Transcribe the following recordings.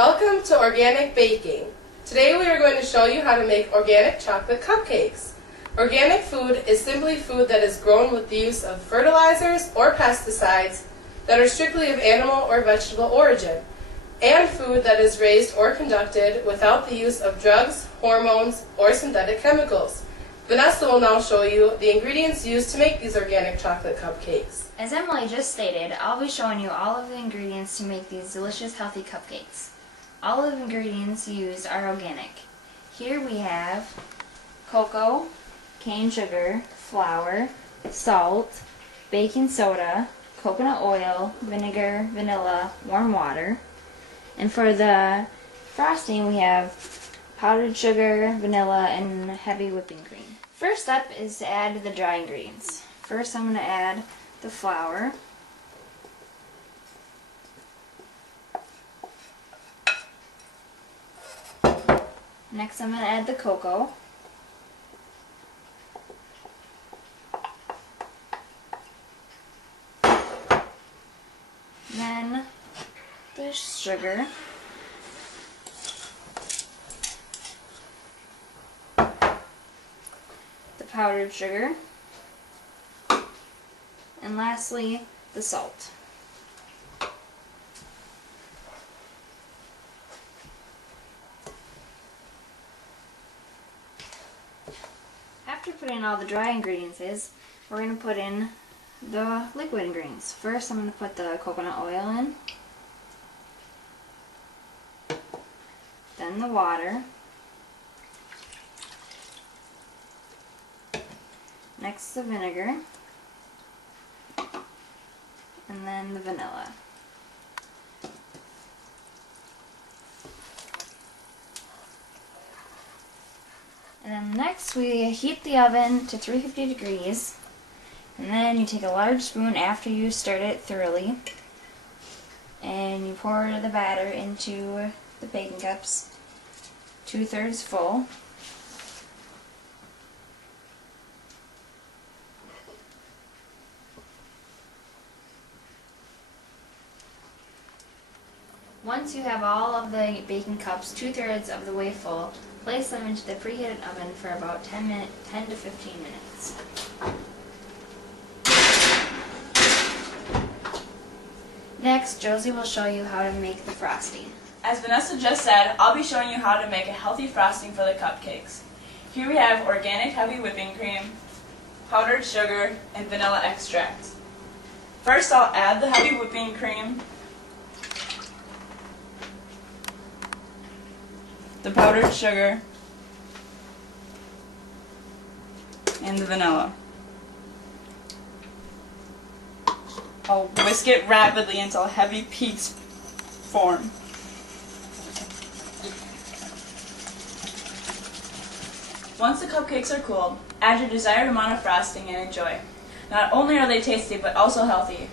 Welcome to Organic Baking. Today we are going to show you how to make organic chocolate cupcakes. Organic food is simply food that is grown with the use of fertilizers or pesticides that are strictly of animal or vegetable origin, and food that is raised or conducted without the use of drugs, hormones, or synthetic chemicals. Vanessa will now show you the ingredients used to make these organic chocolate cupcakes. As Emily just stated, I'll be showing you all of the ingredients to make these delicious, healthy cupcakes. All of the ingredients used are organic. Here we have cocoa, cane sugar, flour, salt, baking soda, coconut oil, vinegar, vanilla, warm water. And for the frosting we have powdered sugar, vanilla, and heavy whipping cream. First step is to add the dry ingredients. First I'm going to add the flour. Next I'm going to add the cocoa. Then the sugar. The powdered sugar. And lastly, the salt. After putting all the dry ingredients in, we're going to put in the liquid ingredients. First, I'm going to put the coconut oil in, then the water, next the vinegar, and then the vanilla. And then next we heat the oven to 350 degrees, and then you take a large spoon after you stirred it thoroughly and you pour the batter into the baking cups, 2/3 full. Once you have all of the baking cups 2/3 of the way full, place them into the preheated oven for about 10 to 15 minutes. Next, Josie will show you how to make the frosting. As Vanessa just said, I'll be showing you how to make a healthy frosting for the cupcakes. Here we have organic heavy whipping cream, powdered sugar, and vanilla extract. First I'll add the heavy whipping cream, the powdered sugar, and the vanilla. I'll whisk it rapidly until heavy peaks form. Once the cupcakes are cooled, add your desired amount of frosting and enjoy. Not only are they tasty, but also healthy.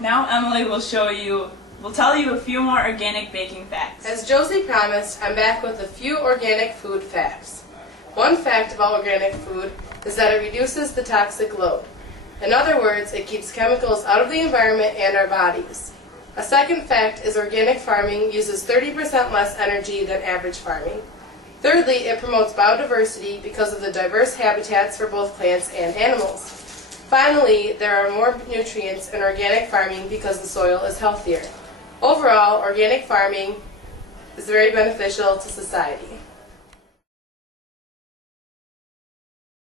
Now Emily will tell you a few more organic baking facts. As Josie promised, I'm back with a few organic food facts. One fact about organic food is that it reduces the toxic load. In other words, it keeps chemicals out of the environment and our bodies. A second fact is organic farming uses 30% less energy than average farming. Thirdly, it promotes biodiversity because of the diverse habitats for both plants and animals. Finally, there are more nutrients in organic farming because the soil is healthier. Overall, organic farming is very beneficial to society.